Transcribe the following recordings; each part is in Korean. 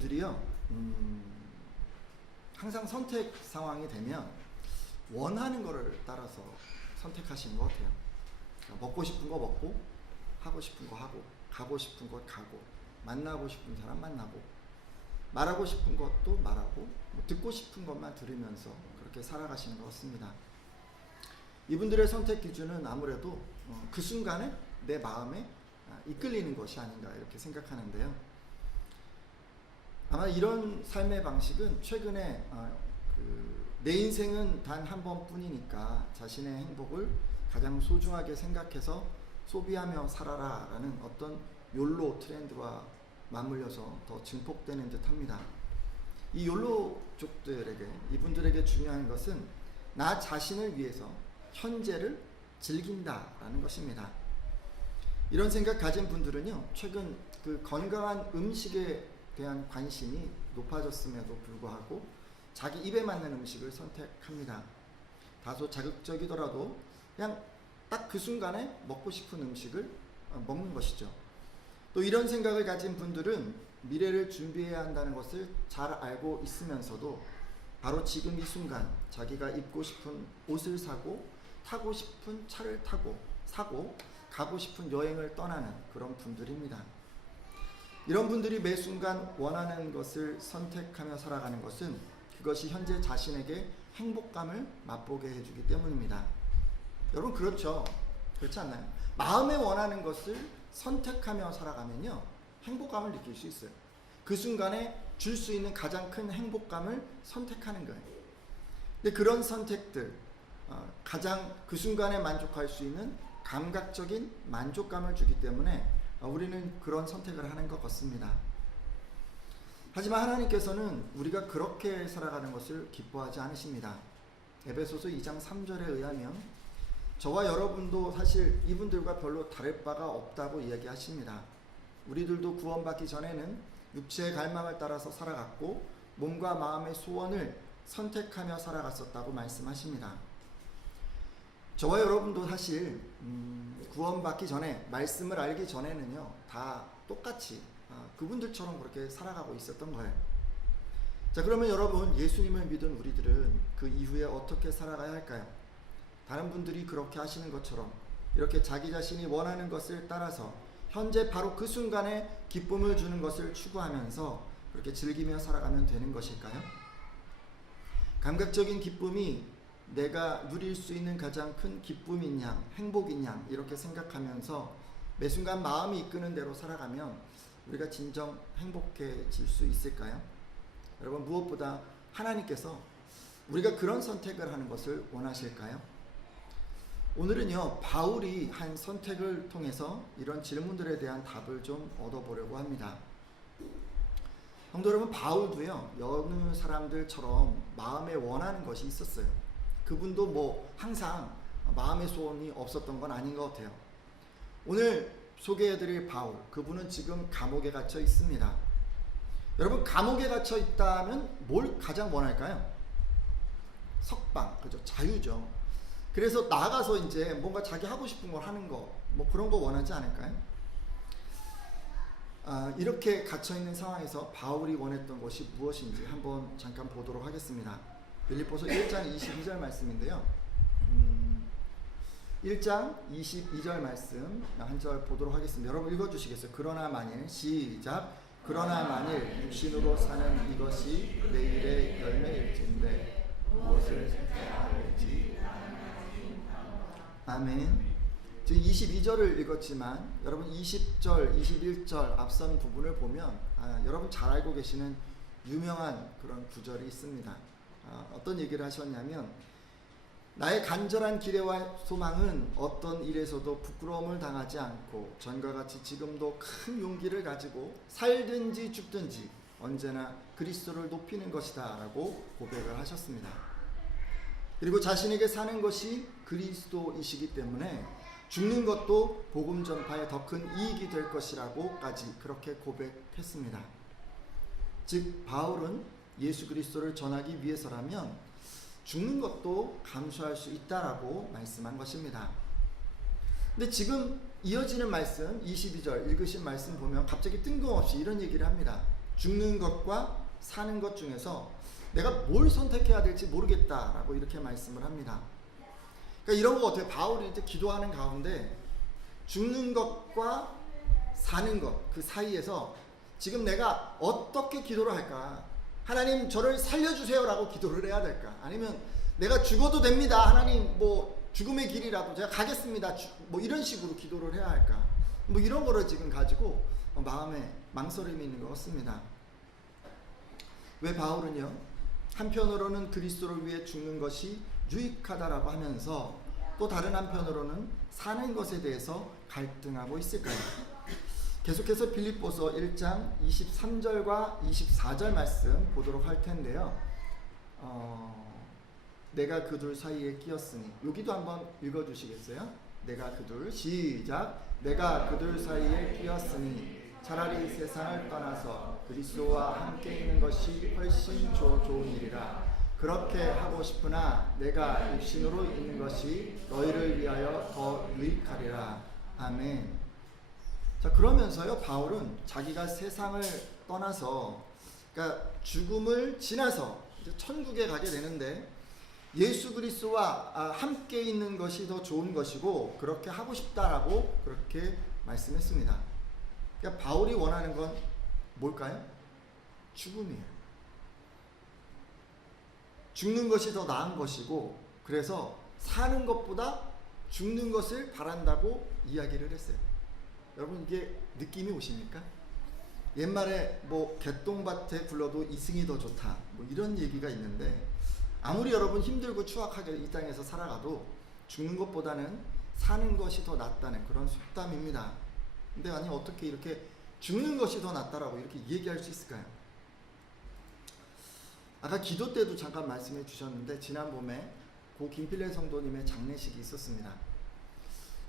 분들이요, 항상 선택 상황이 되면 원하는 거를 따라서 선택하시는 것 같아요. 그러니까 먹고 싶은 거 먹고, 하고 싶은 거 하고, 가고 싶은 곳 가고, 만나고 싶은 사람 만나고, 말하고 싶은 것도 말하고, 듣고 싶은 것만 들으면서 그렇게 살아가시는 것 같습니다. 이분들의 선택 기준은 아무래도 그 순간에 내 마음에 이끌리는 것이 아닌가 이렇게 생각하는데요. 아마 이런 삶의 방식은 최근에 내 인생은 단 한 번뿐이니까 자신의 행복을 가장 소중하게 생각해서 소비하며 살아라 라는 어떤 욜로 트렌드와 맞물려서 더 증폭되는 듯 합니다. 이 욜로족들에게, 이분들에게 중요한 것은 나 자신을 위해서 현재를 즐긴다라는 것입니다. 이런 생각 가진 분들은요, 최근 그 건강한 음식에 대한 관심이 높아졌음에도 불구하고 자기 입에 맞는 음식을 선택합니다. 다소 자극적이더라도 그냥 딱 그 순간에 먹고 싶은 음식을 먹는 것이죠. 또 이런 생각을 가진 분들은 미래를 준비해야 한다는 것을 잘 알고 있으면서도 바로 지금 이 순간 자기가 입고 싶은 옷을 사고, 타고 싶은 차를 사고, 가고 싶은 여행을 떠나는 그런 분들입니다. 이런 분들이 매 순간 원하는 것을 선택하며 살아가는 것은 그것이 현재 자신에게 행복감을 맛보게 해주기 때문입니다. 여러분, 그렇죠? 그렇지 않나요? 마음에 원하는 것을 선택하며 살아가면요, 행복감을 느낄 수 있어요. 그 순간에 줄 수 있는 가장 큰 행복감을 선택하는 거예요. 근데 그런 선택들, 가장 그 순간에 만족할 수 있는 감각적인 만족감을 주기 때문에 우리는 그런 선택을 하는 것 같습니다. 하지만 하나님께서는 우리가 그렇게 살아가는 것을 기뻐하지 않으십니다. 에베소서 2장 3절에 의하면 저와 여러분도 사실 이분들과 별로 다를 바가 없다고 이야기하십니다. 우리들도 구원받기 전에는 육체의 갈망을 따라서 살아갔고 몸과 마음의 소원을 선택하며 살아갔었다고 말씀하십니다. 저와 여러분도 사실 구원받기 전에, 말씀을 알기 전에는요, 다 똑같이 그분들처럼 그렇게 살아가고 있었던 거예요. 자, 그러면 여러분, 예수님을 믿은 우리들은 그 이후에 어떻게 살아가야 할까요? 다른 분들이 그렇게 하시는 것처럼 이렇게 자기 자신이 원하는 것을 따라서 현재 바로 그 순간에 기쁨을 주는 것을 추구하면서 그렇게 즐기며 살아가면 되는 것일까요? 감각적인 기쁨이 내가 누릴 수 있는 가장 큰 기쁨인 양, 행복인 양 이렇게 생각하면서 매 순간 마음이 이끄는 대로 살아가면 우리가 진정 행복해질 수 있을까요? 여러분, 무엇보다 하나님께서 우리가 그런 선택을 하는 것을 원하실까요? 오늘은요, 바울이 한 선택을 통해서 이런 질문들에 대한 답을 좀 얻어보려고 합니다. 성도 여러분, 바울도요, 여느 사람들처럼 마음에 원하는 것이 있었어요. 그분도 뭐 항상 마음의 소원이 없었던 건 아닌 것 같아요. 오늘 소개해드릴 바울, 그분은 지금 감옥에 갇혀 있습니다. 여러분, 감옥에 갇혀 있다면 뭘 가장 원할까요? 석방, 그죠? 자유죠. 그래서 나가서 이제 뭔가 자기 하고 싶은 걸 하는 거, 뭐 그런 거 원하지 않을까요? 이렇게 갇혀있는 상황에서 바울이 원했던 것이 무엇인지 한번 잠깐 보도록 하겠습니다. 빌립보서 1장 22절 말씀인데요. 1장 22절 말씀 한 절 보도록 하겠습니다. 여러분 읽어주시겠어요? 그러나 만일, 시작. 그러나 만일 육신으로 사는 이것이 내일의 열매일진데 무엇을 선택할지. 아멘. 지금 22절을 읽었지만 여러분 20절, 21절 앞선 부분을 보면 여러분 잘 알고 계시는 유명한 그런 구절이 있습니다. 어떤 얘기를 하셨냐면, 나의 간절한 기대와 소망은 어떤 일에서도 부끄러움을 당하지 않고 전과 같이 지금도 큰 용기를 가지고 살든지 죽든지 언제나 그리스도를 높이는 것이다 라고 고백을 하셨습니다. 그리고 자신에게 사는 것이 그리스도이시기 때문에 죽는 것도 복음 전파에 더 큰 이익이 될 것이라고까지 그렇게 고백했습니다. 즉 바울은 예수 그리스도를 전하기 위해서라면 죽는 것도 감수할 수 있다라고 말씀한 것입니다. 근데 지금 이어지는 말씀 22절 읽으신 말씀 보면 갑자기 뜬금없이 이런 얘기를 합니다. 죽는 것과 사는 것 중에서 내가 뭘 선택해야 될지 모르겠다라고 이렇게 말씀을 합니다. 그러니까 이런 거 어때요? 바울이 이제 기도하는 가운데 죽는 것과 사는 것 그 사이에서 지금 내가 어떻게 기도를 할까? 하나님 저를 살려주세요라고 기도를 해야 될까? 아니면 내가 죽어도 됩니다. 하나님 뭐 죽음의 길이라도 제가 가겠습니다. 뭐 이런 식으로 기도를 해야 할까? 뭐 이런 거를 지금 가지고 마음에 망설임이 있는 것 같습니다. 왜 바울은요? 한편으로는 그리스도를 위해 죽는 것이 유익하다라고 하면서 또 다른 한편으로는 사는 것에 대해서 갈등하고 있을까요? 계속해서 빌립보서 1장 23절과 24절 말씀 보도록 할 텐데요. 내가 그 둘 사이에 끼었으니 여기도 한번 읽어주시겠어요? 내가 그 둘 시작. 내가 그 둘 사이에 끼었으니 차라리 세상을 떠나서 그리스도와 함께 있는 것이 훨씬 좋은 일이라. 그렇게 하고 싶으나 내가 육신으로 있는 것이 너희를 위하여 더 유익하리라. 아멘. 자, 그러면서요 바울은 자기가 세상을 떠나서 그러니까 죽음을 지나서 이제 천국에 가게 되는데 예수 그리스도와 함께 있는 것이 더 좋은 것이고 그렇게 하고 싶다라고 그렇게 말씀했습니다. 그러니까 바울이 원하는 건 뭘까요? 죽음이에요. 죽는 것이 더 나은 것이고 그래서 사는 것보다 죽는 것을 바란다고 이야기를 했어요. 여러분 이게 느낌이 오십니까? 옛말에 뭐 개똥밭에 굴러도 이승이 더 좋다 뭐 이런 얘기가 있는데 아무리 여러분 힘들고 추악하게 이 땅에서 살아가도 죽는 것보다는 사는 것이 더 낫다는 그런 속담입니다. 근데 아니 어떻게 이렇게 죽는 것이 더 낫다라고 이렇게 얘기할 수 있을까요? 아까 기도 때도 잠깐 말씀해 주셨는데 지난 봄에 고 김필래 성도님의 장례식이 있었습니다.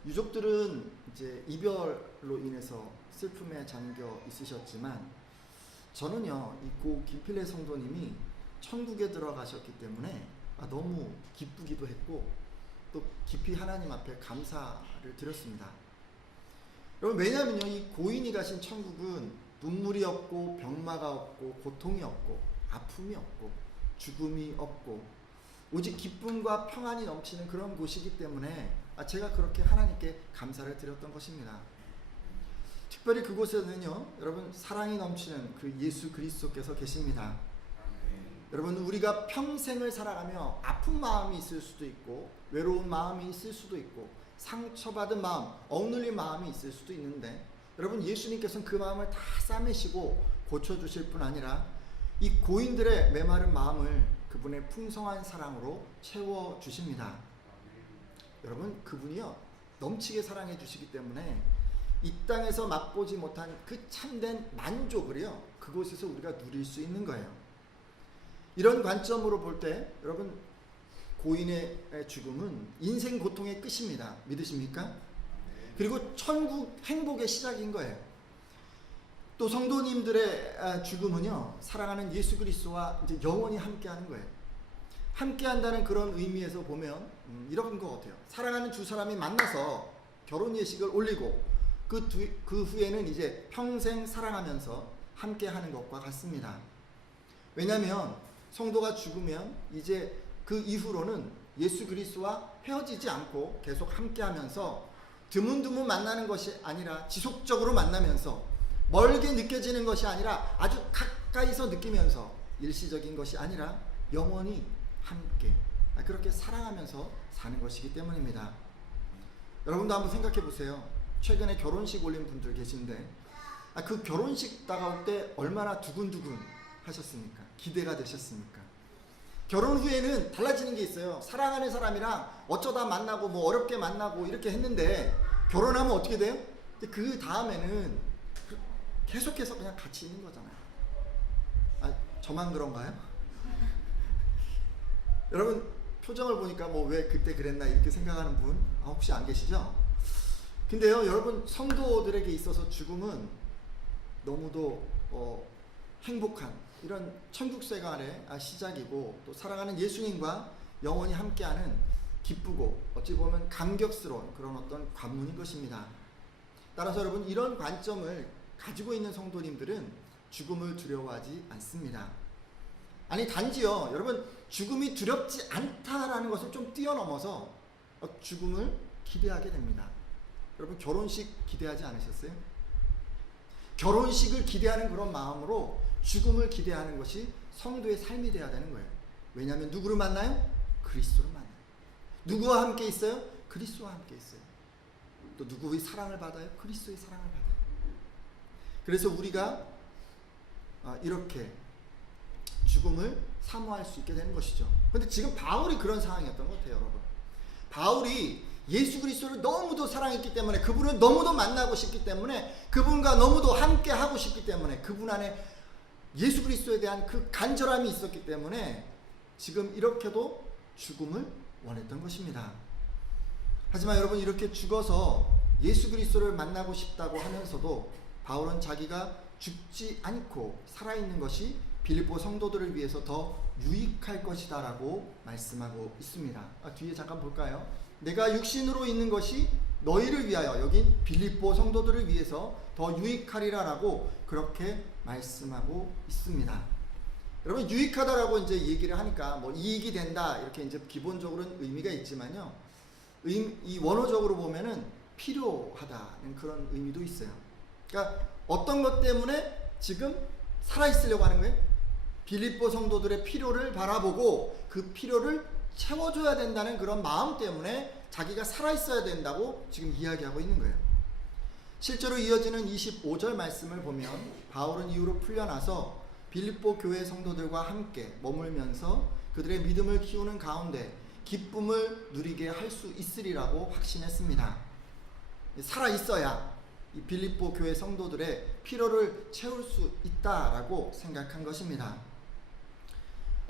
유족들은 이제 이별로 인해서 슬픔에 잠겨 있으셨지만 저는요 이 고 김필래 성도님이 천국에 들어가셨기 때문에 너무 기쁘기도 했고 또 깊이 하나님 앞에 감사를 드렸습니다. 여러분 왜냐면요 이 고인이 가신 천국은 눈물이 없고 병마가 없고 고통이 없고 아픔이 없고 죽음이 없고 오직 기쁨과 평안이 넘치는 그런 곳이기 때문에 제가 그렇게 하나님께 감사를 드렸던 것입니다. 특별히 그곳에는요 여러분 사랑이 넘치는 그 예수 그리스도께서 계십니다. 여러분 우리가 평생을 살아가며 아픈 마음이 있을 수도 있고 외로운 마음이 있을 수도 있고 상처받은 마음, 억눌린 마음이 있을 수도 있는데 여러분 예수님께서는 그 마음을 다 싸매시고 고쳐주실 뿐 아니라 이 고인들의 메마른 마음을 그분의 풍성한 사랑으로 채워주십니다. 여러분 그분이요 넘치게 사랑해 주시기 때문에 이 땅에서 맛보지 못한 그 참된 만족을요 그곳에서 우리가 누릴 수 있는 거예요. 이런 관점으로 볼 때 여러분 고인의 죽음은 인생 고통의 끝입니다. 믿으십니까? 그리고 천국 행복의 시작인 거예요. 또 성도님들의 죽음은요 사랑하는 예수 그리스도와 이제 영원히 함께하는 거예요. 함께한다는 그런 의미에서 보면 이런 것 같아요. 사랑하는 두 사람이 만나서 결혼 예식을 올리고 그 후에는 이제 평생 사랑하면서 함께하는 것과 같습니다. 왜냐하면 성도가 죽으면 이제 그 이후로는 예수 그리스도와 헤어지지 않고 계속 함께하면서 드문드문 만나는 것이 아니라 지속적으로 만나면서 멀게 느껴지는 것이 아니라 아주 가까이서 느끼면서 일시적인 것이 아니라 영원히 함께 그렇게 사랑하면서 사는 것이기 때문입니다. 여러분도 한번 생각해 보세요. 최근에 결혼식 올린 분들 계신데 그 결혼식 다가올 때 얼마나 두근두근 하셨습니까? 기대가 되셨습니까? 결혼 후에는 달라지는 게 있어요. 사랑하는 사람이랑 어쩌다 만나고 뭐 어렵게 만나고 이렇게 했는데 결혼하면 어떻게 돼요? 그 다음에는 계속해서 그냥 같이 있는 거잖아요. 저만 그런가요? 여러분 표정을 보니까 뭐 왜 그때 그랬나 이렇게 생각하는 분 혹시 안 계시죠? 근데요 여러분 성도들에게 있어서 죽음은 너무도 행복한 이런 천국생활의 시작이고 또 사랑하는 예수님과 영원히 함께하는 기쁘고 어찌 보면 감격스러운 그런 어떤 관문인 것입니다. 따라서 여러분 이런 관점을 가지고 있는 성도님들은 죽음을 두려워하지 않습니다. 아니 단지요, 여러분 죽음이 두렵지 않다라는 것을 좀 뛰어넘어서 죽음을 기대하게 됩니다. 여러분 결혼식 기대하지 않으셨어요? 결혼식을 기대하는 그런 마음으로 죽음을 기대하는 것이 성도의 삶이 되어야 되는 거예요. 왜냐하면 누구를 만나요? 그리스도를 만나요. 누구와 함께 있어요? 그리스도와 함께 있어요. 또 누구의 사랑을 받아요? 그리스도의 사랑을 받아요. 그래서 우리가 이렇게 죽음을 사모할 수 있게 되는 것이죠. 그런데 지금 바울이 그런 상황이었던 것 같아요, 여러분. 바울이 예수 그리스도를 너무도 사랑했기 때문에, 그분을 너무도 만나고 싶기 때문에, 그분과 너무도 함께 하고 싶기 때문에, 그분 안에 예수 그리스도에 대한 그 간절함이 있었기 때문에 지금 이렇게도 죽음을 원했던 것입니다. 하지만 여러분, 이렇게 죽어서 예수 그리스도를 만나고 싶다고 하면서도 바울은 자기가 죽지 않고 살아있는 것이 빌립보 성도들을 위해서 더 유익할 것이다 라고 말씀하고 있습니다. 뒤에 잠깐 볼까요? 내가 육신으로 있는 것이 너희를 위하여, 여긴 빌립보 성도들을 위해서 더 유익하리라 라고 그렇게 말씀하고 있습니다. 여러분, 유익하다라고 이제 얘기를 하니까 뭐 이익이 된다 이렇게 이제 기본적으로는 의미가 있지만요, 이 원어적으로 보면은 필요하다는 그런 의미도 있어요. 그러니까 어떤 것 때문에 지금 살아있으려고 하는 거예요? 빌립보 성도들의 필요를 바라보고 그 필요를 채워줘야 된다는 그런 마음 때문에 자기가 살아있어야 된다고 지금 이야기하고 있는 거예요. 실제로 이어지는 25절 말씀을 보면 바울은 이후로 풀려나서 빌립보 교회 성도들과 함께 머물면서 그들의 믿음을 키우는 가운데 기쁨을 누리게 할 수 있으리라고 확신했습니다. 살아있어야 이 빌립보 교회 성도들의 필요를 채울 수 있다라고 생각한 것입니다.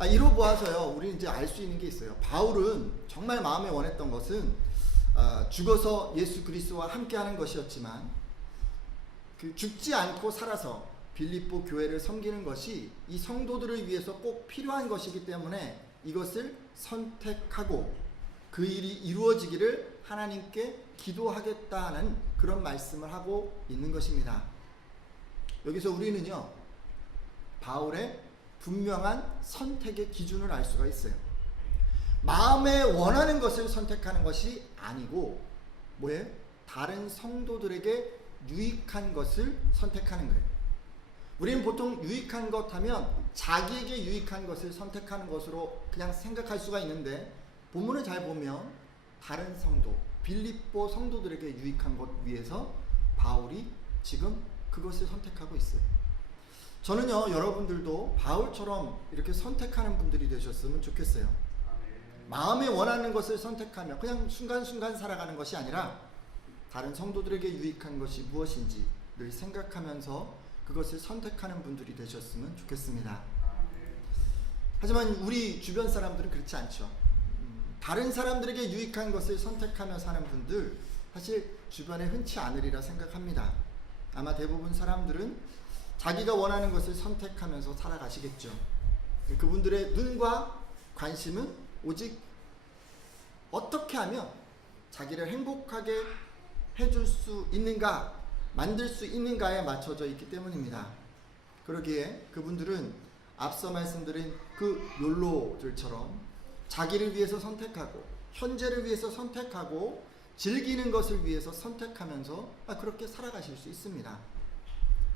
이로 보아서요, 우리는 이제 알 수 있는 게 있어요. 바울은 정말 마음에 원했던 것은 죽어서 예수 그리스도와 함께하는 것이었지만, 그 죽지 않고 살아서 빌립보 교회를 섬기는 것이 이 성도들을 위해서 꼭 필요한 것이기 때문에 이것을 선택하고 그 일이 이루어지기를 하나님께 기도하겠다는 그런 말씀을 하고 있는 것입니다. 여기서 우리는요, 바울의 분명한 선택의 기준을 알 수가 있어요. 마음에 원하는 것을 선택하는 것이 아니고 뭐예요? 다른 성도들에게 유익한 것을 선택하는 거예요. 우리는 보통 유익한 것 하면 자기에게 유익한 것을 선택하는 것으로 그냥 생각할 수가 있는데, 본문을 잘 보면 다른 성도, 빌립보 성도들에게 유익한 것 위해서 바울이 지금 그것을 선택하고 있어요. 저는요, 여러분들도 바울처럼 이렇게 선택하는 분들이 되셨으면 좋겠어요. 마음에 원하는 것을 선택하며 그냥 순간순간 살아가는 것이 아니라 다른 성도들에게 유익한 것이 무엇인지를 생각하면서 그것을 선택하는 분들이 되셨으면 좋겠습니다. 하지만 우리 주변 사람들은 그렇지 않죠. 다른 사람들에게 유익한 것을 선택하며 사는 분들 사실 주변에 흔치 않으리라 생각합니다. 아마 대부분 사람들은 자기가 원하는 것을 선택하면서 살아가시겠죠. 그분들의 눈과 관심은 오직 어떻게 하면 자기를 행복하게 해줄 수 있는가, 만들 수 있는가에 맞춰져 있기 때문입니다. 그러기에 그분들은 앞서 말씀드린 그 욜로들처럼 자기를 위해서 선택하고 현재를 위해서 선택하고 즐기는 것을 위해서 선택하면서 그렇게 살아가실 수 있습니다.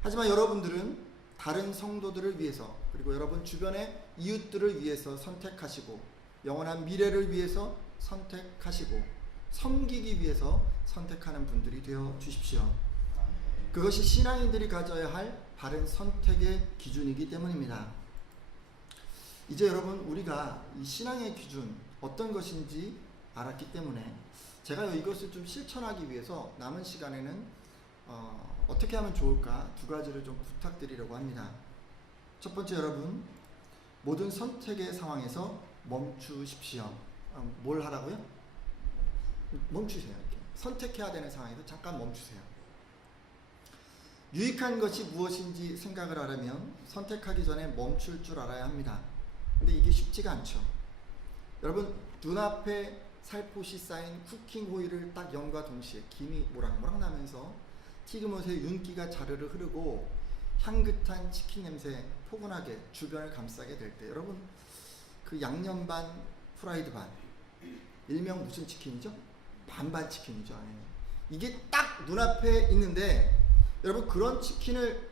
하지만 여러분들은 다른 성도들을 위해서, 그리고 여러분 주변의 이웃들을 위해서 선택하시고 영원한 미래를 위해서 선택하시고 섬기기 위해서 선택하는 분들이 되어 주십시오. 그것이 신앙인들이 가져야 할 바른 선택의 기준이기 때문입니다. 이제 여러분, 우리가 이 신앙의 기준 어떤 것인지 알았기 때문에 제가 이것을 좀 실천하기 위해서 남은 시간에는 어떻게 하면 좋을까 두 가지를 좀 부탁드리려고 합니다. 첫 번째, 여러분 모든 선택의 상황에서 멈추십시오. 뭘 하라고요? 멈추세요. 이렇게. 선택해야 되는 상황에서 잠깐 멈추세요. 유익한 것이 무엇인지 생각을 하려면 선택하기 전에 멈출 줄 알아야 합니다. 근데 이게 쉽지가 않죠. 여러분, 눈앞에 살포시 쌓인 쿠킹 호일을 딱 연과 동시에 김이 모락모락 나면서 튀김옷에 윤기가 자르르 흐르고 향긋한 치킨 냄새 포근하게 주변을 감싸게 될 때, 여러분 그 양념 반 프라이드 반, 일명 무슨 치킨이죠? 반반 치킨이죠. 이게 딱 눈앞에 있는데 여러분 그런 치킨을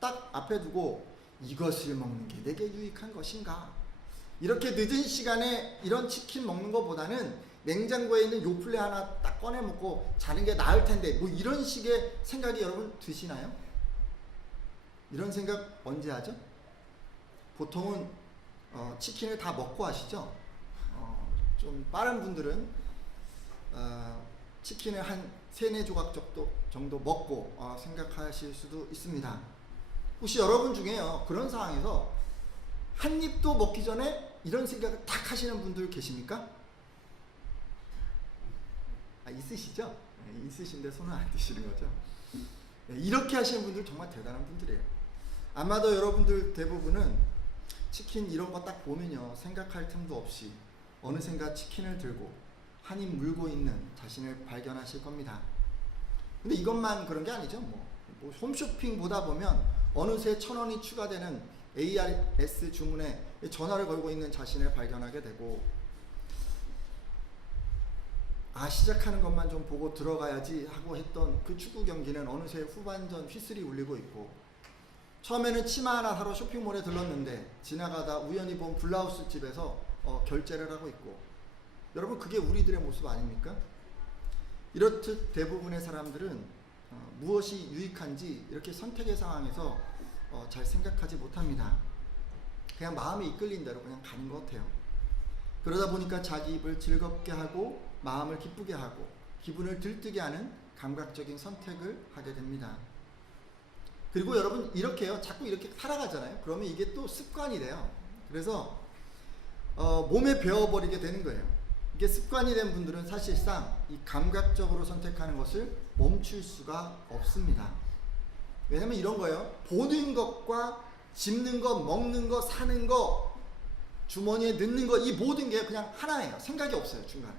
딱 앞에 두고 이것을 먹는 게 내게 유익한 것인가? 이렇게 늦은 시간에 이런 치킨 먹는 것보다는 냉장고에 있는 요플레 하나 딱 꺼내 먹고 자는 게 나을 텐데, 뭐 이런 식의 생각이 여러분 드시나요? 이런 생각 언제 하죠? 보통은 치킨을 다 먹고 하시죠. 좀 빠른 분들은 치킨을 한 3-4조각 정도 먹고 생각하실 수도 있습니다. 혹시 여러분 중에요, 그런 상황에서 한 입도 먹기 전에 이런 생각을 딱 하시는 분들 계십니까? 있으시죠? 네, 있으신데 손을 안 드시는 거죠. 네, 이렇게 하시는 분들 정말 대단한 분들이에요. 아마도 여러분들 대부분은 치킨 이런 거 딱 보면요, 생각할 틈도 없이 어느샌가 치킨을 들고 한 입 물고 있는 자신을 발견하실 겁니다. 근데 이것만 그런 게 아니죠. 뭐 홈쇼핑 보다 보면 어느새 1,000원이 추가되는 ARS 주문에 전화를 걸고 있는 자신을 발견하게 되고, 시작하는 것만 좀 보고 들어가야지 하고 했던 그 축구 경기는 어느새 후반전 휘슬이 울리고 있고, 처음에는 치마 하나 사러 쇼핑몰에 들렀는데 지나가다 우연히 본 블라우스 집에서 결제를 하고 있고, 여러분 그게 우리들의 모습 아닙니까? 이렇듯 대부분의 사람들은 무엇이 유익한지 이렇게 선택의 상황에서 잘 생각하지 못합니다. 그냥 마음에 이끌린 대로 그냥 가는 것 같아요. 그러다 보니까 자기 입을 즐겁게 하고 마음을 기쁘게 하고 기분을 들뜨게 하는 감각적인 선택을 하게 됩니다. 그리고 여러분 이렇게요, 자꾸 이렇게 살아가잖아요. 그러면 이게 또 습관이 돼요. 그래서 몸에 배어버리게 되는 거예요. 이게 습관이 된 분들은 사실상 이 감각적으로 선택하는 것을 멈출 수가 없습니다. 왜냐면 이런 거예요. 보는 것과 집는 것, 먹는 것, 사는 것, 주머니에 넣는 것, 이 모든 게 그냥 하나예요. 생각이 없어요, 중간에.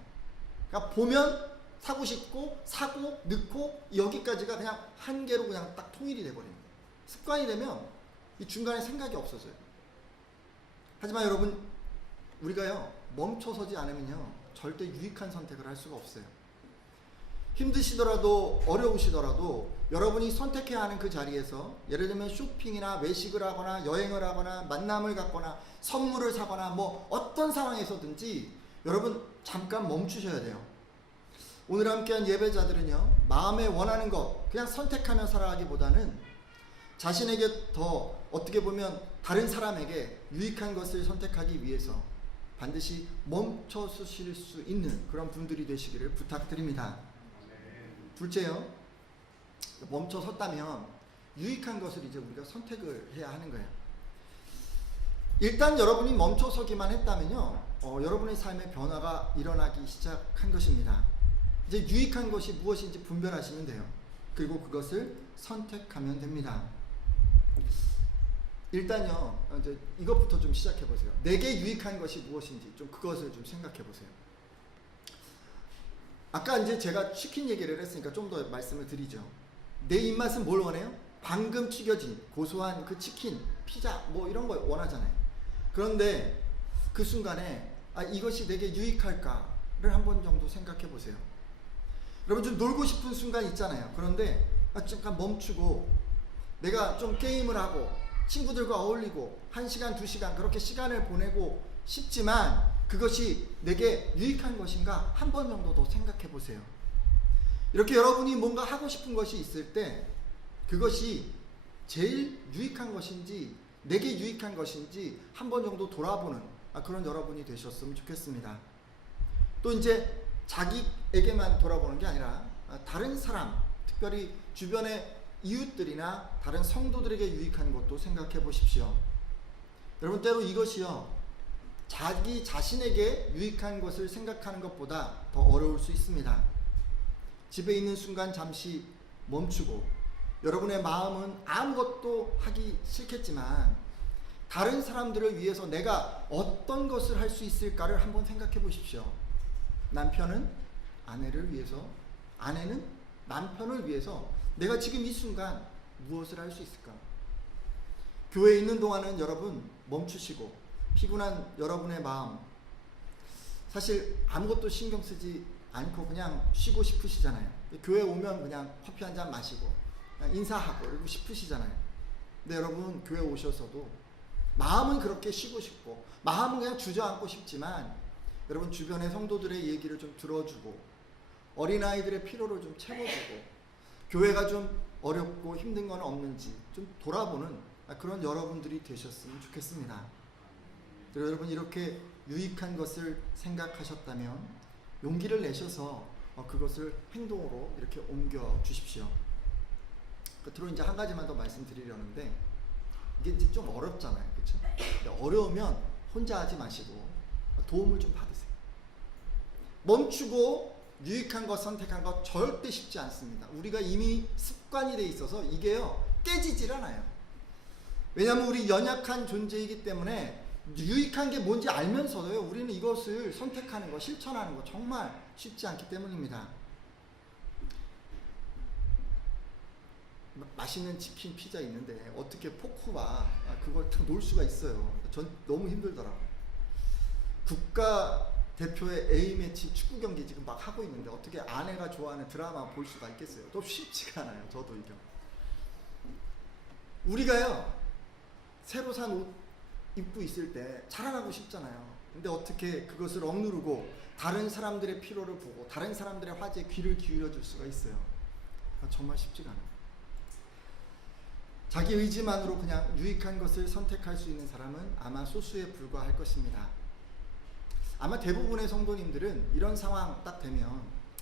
그러니까 보면 사고 싶고 사고 넣고 여기까지가 그냥 한 개로 그냥 딱 통일이 돼버리는 거예요. 습관이 되면 이 중간에 생각이 없어져요. 하지만 여러분, 우리가요 멈춰서지 않으면요 절대 유익한 선택을 할 수가 없어요. 힘드시더라도 어려우시더라도 여러분이 선택해야 하는 그 자리에서, 예를 들면 쇼핑이나 외식을 하거나 여행을 하거나 만남을 갖거나 선물을 사거나 뭐 어떤 상황에서든지 여러분 잠깐 멈추셔야 돼요. 오늘 함께한 예배자들은요, 마음에 원하는 것 그냥 선택하며 살아가기보다는 자신에게 더 어떻게 보면 다른 사람에게 유익한 것을 선택하기 위해서 반드시 멈춰서실 수 있는 그런 분들이 되시기를 부탁드립니다. 둘째요, 멈춰섰다면 유익한 것을 이제 우리가 선택을 해야 하는 거예요. 일단 여러분이 멈춰서기만 했다면요, 여러분의 삶의 변화가 일어나기 시작한 것입니다. 이제 유익한 것이 무엇인지 분별하시면 돼요. 그리고 그것을 선택하면 됩니다. 일단요, 이제 이것부터 좀 시작해 보세요. 내게 유익한 것이 무엇인지 좀 그것을 좀 생각해 보세요. 아까 이제 제가 치킨 얘기를 했으니까 좀 더 말씀을 드리죠. 내 입맛은 뭘 원해요? 방금 튀겨진 고소한 그 치킨, 피자 뭐 이런 거 원하잖아요. 그런데 그 순간에 이것이 내게 유익할까를 한 번 정도 생각해 보세요. 여러분 좀 놀고 싶은 순간 있잖아요. 그런데 잠깐 멈추고 내가 좀 게임을 하고 친구들과 어울리고 1시간, 2시간 그렇게 시간을 보내고 싶지만 그것이 내게 유익한 것인가 한 번 정도 더 생각해 보세요. 이렇게 여러분이 뭔가 하고 싶은 것이 있을 때 그것이 제일 유익한 것인지 내게 유익한 것인지 한 번 정도 돌아보는 그런 여러분이 되셨으면 좋겠습니다. 또 이제 자기에게만 돌아보는 게 아니라 다른 사람, 특별히 주변의 이웃들이나 다른 성도들에게 유익한 것도 생각해 보십시오. 여러분 때로 이것이요, 자기 자신에게 유익한 것을 생각하는 것보다 더 어려울 수 있습니다. 집에 있는 순간 잠시 멈추고 여러분의 마음은 아무것도 하기 싫겠지만 다른 사람들을 위해서 내가 어떤 것을 할 수 있을까를 한번 생각해 보십시오. 남편은 아내를 위해서, 아내는 남편을 위해서 내가 지금 이 순간 무엇을 할 수 있을까? 교회에 있는 동안은 여러분 멈추시고 피곤한 여러분의 마음 사실 아무것도 신경 쓰지 않고 그냥 쉬고 싶으시잖아요. 교회 오면 그냥 커피 한 잔 마시고 그냥 인사하고 이러고 싶으시잖아요. 근데 여러분 교회 오셔서도 마음은 그렇게 쉬고 싶고 마음은 그냥 주저앉고 싶지만 여러분 주변의 성도들의 얘기를 좀 들어주고 어린아이들의 필요를 좀 채워주고 교회가 좀 어렵고 힘든 건 없는지 좀 돌아보는 그런 여러분들이 되셨으면 좋겠습니다. 여러분 이렇게 유익한 것을 생각하셨다면 용기를 내셔서 그것을 행동으로 이렇게 옮겨 주십시오. 끝으로 이제 한 가지만 더 말씀드리려는데 이게 이제 좀 어렵잖아요, 그렇죠? 어려우면 혼자 하지 마시고 도움을 좀 받으세요. 멈추고 유익한 것 선택한 것 절대 쉽지 않습니다. 우리가 이미 습관이 돼 있어서 이게요 깨지질 않아요. 왜냐하면 우리 연약한 존재이기 때문에 유익한 게 뭔지 알면서도요 우리는 이것을 선택하는 거 실천하는 거 정말 쉽지 않기 때문입니다. 맛있는 치킨 피자 있는데 어떻게 포크와 그걸 놓을 수가 있어요. 전 너무 힘들더라고요. 국가 대표의 A매치 축구 경기 지금 막 하고 있는데 어떻게 아내가 좋아하는 드라마 볼 수가 있겠어요. 또 쉽지가 않아요. 저도 이겨. 우리가요 새로 산 옷 입고 있을 때 자랑하고 싶잖아요. 근데 어떻게 그것을 억누르고 다른 사람들의 필요를 보고 다른 사람들의 화제에 귀를 기울여 줄 수가 있어요. 정말 쉽지가 않아요. 자기 의지만으로 그냥 유익한 것을 선택할 수 있는 사람은 아마 소수에 불과할 것입니다. 아마 대부분의 성도님들은 이런 상황 딱 되면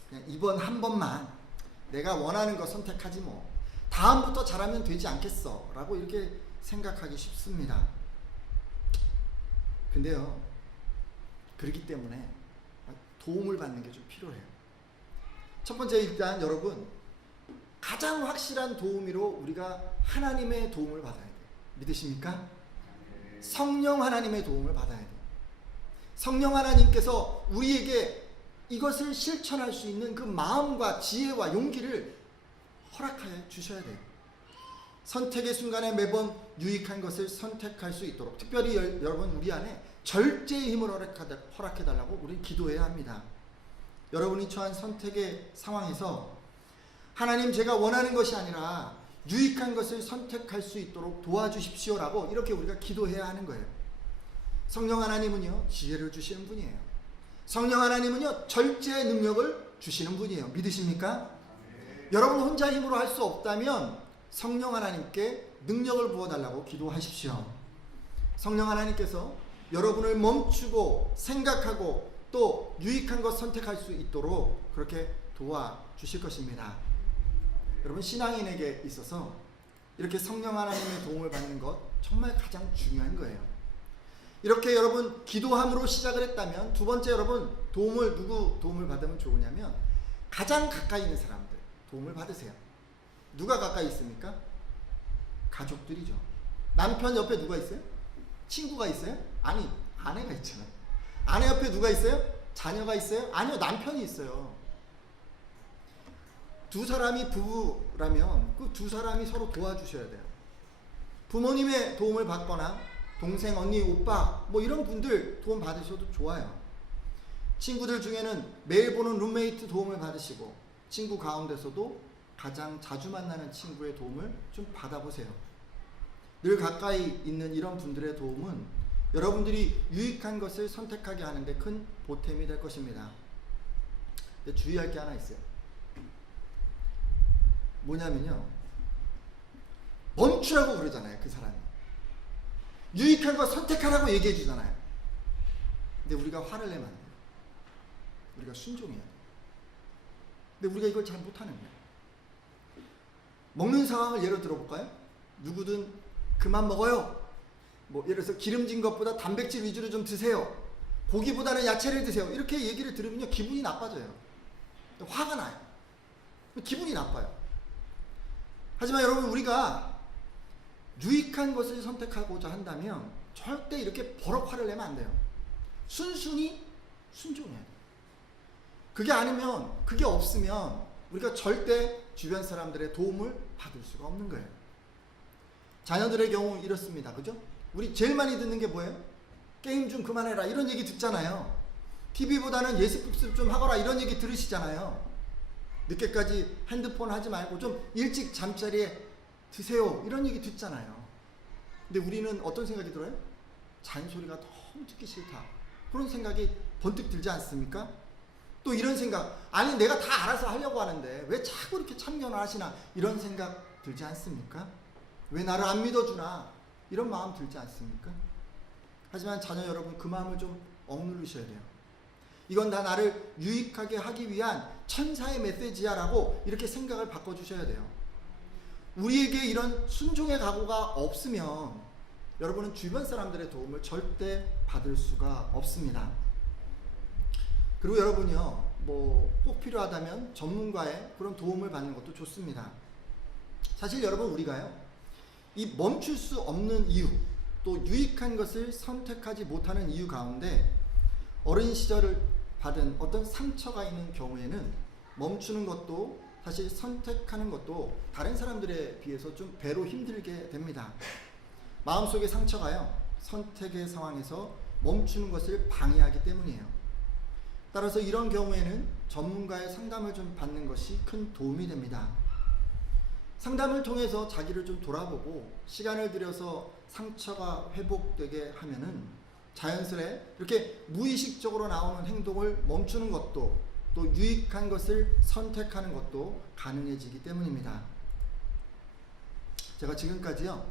그냥 이번 한 번만 내가 원하는 거 선택하지 뭐 다음부터 잘하면 되지 않겠어 라고 이렇게 생각하기 쉽습니다. 근데요 그렇기 때문에 도움을 받는 게 좀 필요해요. 첫 번째 일단 여러분 가장 확실한 도우미로 우리가 하나님의 도움을 받아야 돼요. 믿으십니까? 성령 하나님의 도움을 받아야 돼요. 성령 하나님께서 우리에게 이것을 실천할 수 있는 그 마음과 지혜와 용기를 허락하여 주셔야 돼요. 선택의 순간에 매번 유익한 것을 선택할 수 있도록 특별히 여러분 우리 안에 절제의 힘을 허락해달라고 우리는 기도해야 합니다. 여러분이 처한 선택의 상황에서 하나님 제가 원하는 것이 아니라 유익한 것을 선택할 수 있도록 도와주십시오라고 이렇게 우리가 기도해야 하는 거예요. 성령 하나님은요 지혜를 주시는 분이에요. 성령 하나님은요 절제의 능력을 주시는 분이에요. 믿으십니까? 여러분 혼자 힘으로 할 수 없다면 성령 하나님께 능력을 부어달라고 기도하십시오. 성령 하나님께서 여러분을 멈추고 생각하고 또 유익한 것 선택할 수 있도록 그렇게 도와주실 것입니다. 여러분 신앙인에게 있어서 이렇게 성령 하나님의 도움을 받는 것 정말 가장 중요한 거예요. 이렇게 여러분 기도함으로 시작을 했다면 두 번째 여러분 누구 도움을 받으면 좋으냐면 가장 가까이 있는 사람들 도움을 받으세요. 누가 가까이 있습니까? 가족들이죠. 남편 옆에 누가 있어요? 친구가 있어요? 아니 아내가 있잖아요. 아내 옆에 누가 있어요? 자녀가 있어요? 아니요 남편이 있어요. 두 사람이 부부라면 그 두 사람이 서로 도와주셔야 돼요. 부모님의 도움을 받거나 동생, 언니, 오빠 뭐 이런 분들 도움 받으셔도 좋아요. 친구들 중에는 매일 보는 룸메이트 도움을 받으시고 친구 가운데서도 가장 자주 만나는 친구의 도움을 좀 받아보세요. 늘 가까이 있는 이런 분들의 도움은 여러분들이 유익한 것을 선택하게 하는데 큰 보탬이 될 것입니다. 근데 주의할 게 하나 있어요. 뭐냐면요 멈추라고 그러잖아요. 그 사람이 유익한 거 선택하라고 얘기해 주잖아요. 근데 우리가 화를 내면 안 돼요. 우리가 순종해야 돼요. 근데 우리가 이걸 잘 못하는 거예요. 먹는 상황을 예로 들어볼까요? 누구든 그만 먹어요. 뭐 예를 들어서 기름진 것보다 단백질 위주로 좀 드세요. 고기보다는 야채를 드세요. 이렇게 얘기를 들으면요 기분이 나빠져요. 화가 나요. 기분이 나빠요. 하지만 여러분 우리가 유익한 것을 선택하고자 한다면 절대 이렇게 버럭 화를 내면 안 돼요. 순순히 순종해야 돼요. 그게 없으면 우리가 절대 주변 사람들의 도움을 받을 수가 없는 거예요. 자녀들의 경우 이렇습니다. 그죠? 우리 제일 많이 듣는 게 뭐예요? 게임 좀 그만해라 이런 얘기 듣잖아요. TV보다는 예습급습 좀 하거라 이런 얘기 들으시잖아요. 늦게까지 핸드폰 하지 말고 좀 일찍 잠자리에 드세요 이런 얘기 듣잖아요. 근데 우리는 어떤 생각이 들어요? 잔소리가 너무 듣기 싫다 그런 생각이 번뜩 들지 않습니까? 또 이런 생각, 아니 내가 다 알아서 하려고 하는데 왜 자꾸 이렇게 참견을 하시나 이런 생각 들지 않습니까? 왜 나를 안 믿어주나 이런 마음 들지 않습니까? 하지만 자녀 여러분 그 마음을 좀 억누르셔야 돼요. 이건 다 나를 유익하게 하기 위한 천사의 메시지야 라고 이렇게 생각을 바꿔주셔야 돼요. 우리에게 이런 순종의 각오가 없으면 여러분은 주변 사람들의 도움을 절대 받을 수가 없습니다. 그리고 여러분이요, 꼭 필요하다면 전문가의 그런 도움을 받는 것도 좋습니다. 사실 여러분 우리가요, 이 멈출 수 없는 이유, 또 유익한 것을 선택하지 못하는 이유 가운데 어린 시절을 받은 어떤 상처가 있는 경우에는 멈추는 것도 사실 선택하는 것도 다른 사람들에 비해서 좀 배로 힘들게 됩니다. 마음속의 상처가요, 선택의 상황에서 멈추는 것을 방해하기 때문이에요. 따라서 이런 경우에는 전문가의 상담을 좀 받는 것이 큰 도움이 됩니다. 상담을 통해서 자기를 좀 돌아보고 시간을 들여서 상처가 회복되게 하면은 자연스레 이렇게 무의식적으로 나오는 행동을 멈추는 것도 또 유익한 것을 선택하는 것도 가능해지기 때문입니다. 제가 지금까지요,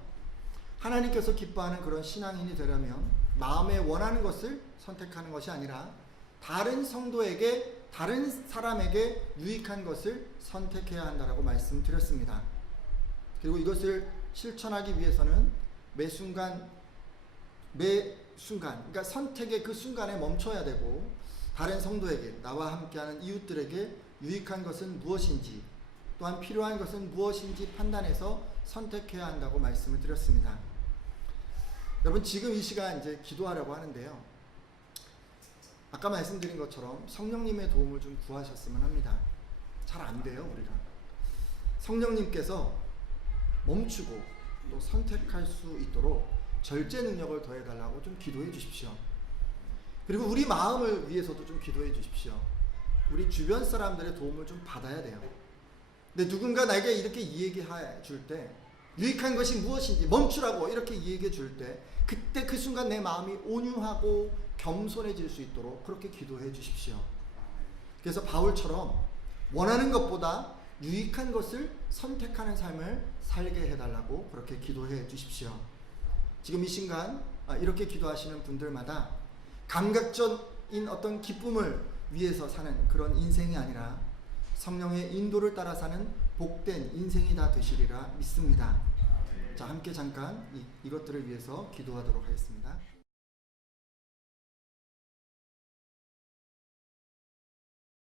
하나님께서 기뻐하는 그런 신앙인이 되려면 마음에 원하는 것을 선택하는 것이 아니라 다른 성도에게, 다른 사람에게 유익한 것을 선택해야 한다라고 말씀드렸습니다. 그리고 이것을 실천하기 위해서는 매 순간, 그러니까 선택의 그 순간에 멈춰야 되고, 다른 성도에게, 나와 함께하는 이웃들에게 유익한 것은 무엇인지, 또한 필요한 것은 무엇인지 판단해서 선택해야 한다고 말씀을 드렸습니다. 여러분 지금 이 시간 이제 기도하려고 하는데요, 아까 말씀드린 것처럼 성령님의 도움을 좀 구하셨으면 합니다. 잘 안 돼요, 우리가. 성령님께서 멈추고 또 선택할 수 있도록 절제 능력을 더해달라고 좀 기도해 주십시오. 그리고 우리 마음을 위해서도 좀 기도해 주십시오. 우리 주변 사람들의 도움을 좀 받아야 돼요. 근데 누군가 나에게 이렇게 이야기해 줄 때, 유익한 것이 무엇인지 멈추라고 이렇게 이야기해 줄 때, 그때 그 순간 내 마음이 온유하고 겸손해질 수 있도록 그렇게 기도해 주십시오. 그래서 바울처럼 원하는 것보다 유익한 것을 선택하는 삶을 살게 해달라고 그렇게 기도해 주십시오. 지금 이 순간 이렇게 기도하시는 분들마다 감각적인 어떤 기쁨을 위해서 사는 그런 인생이 아니라 성령의 인도를 따라 사는 복된 인생이 다 되시리라 믿습니다. 자, 함께 잠깐 이것들을 위해서 기도하도록 하겠습니다.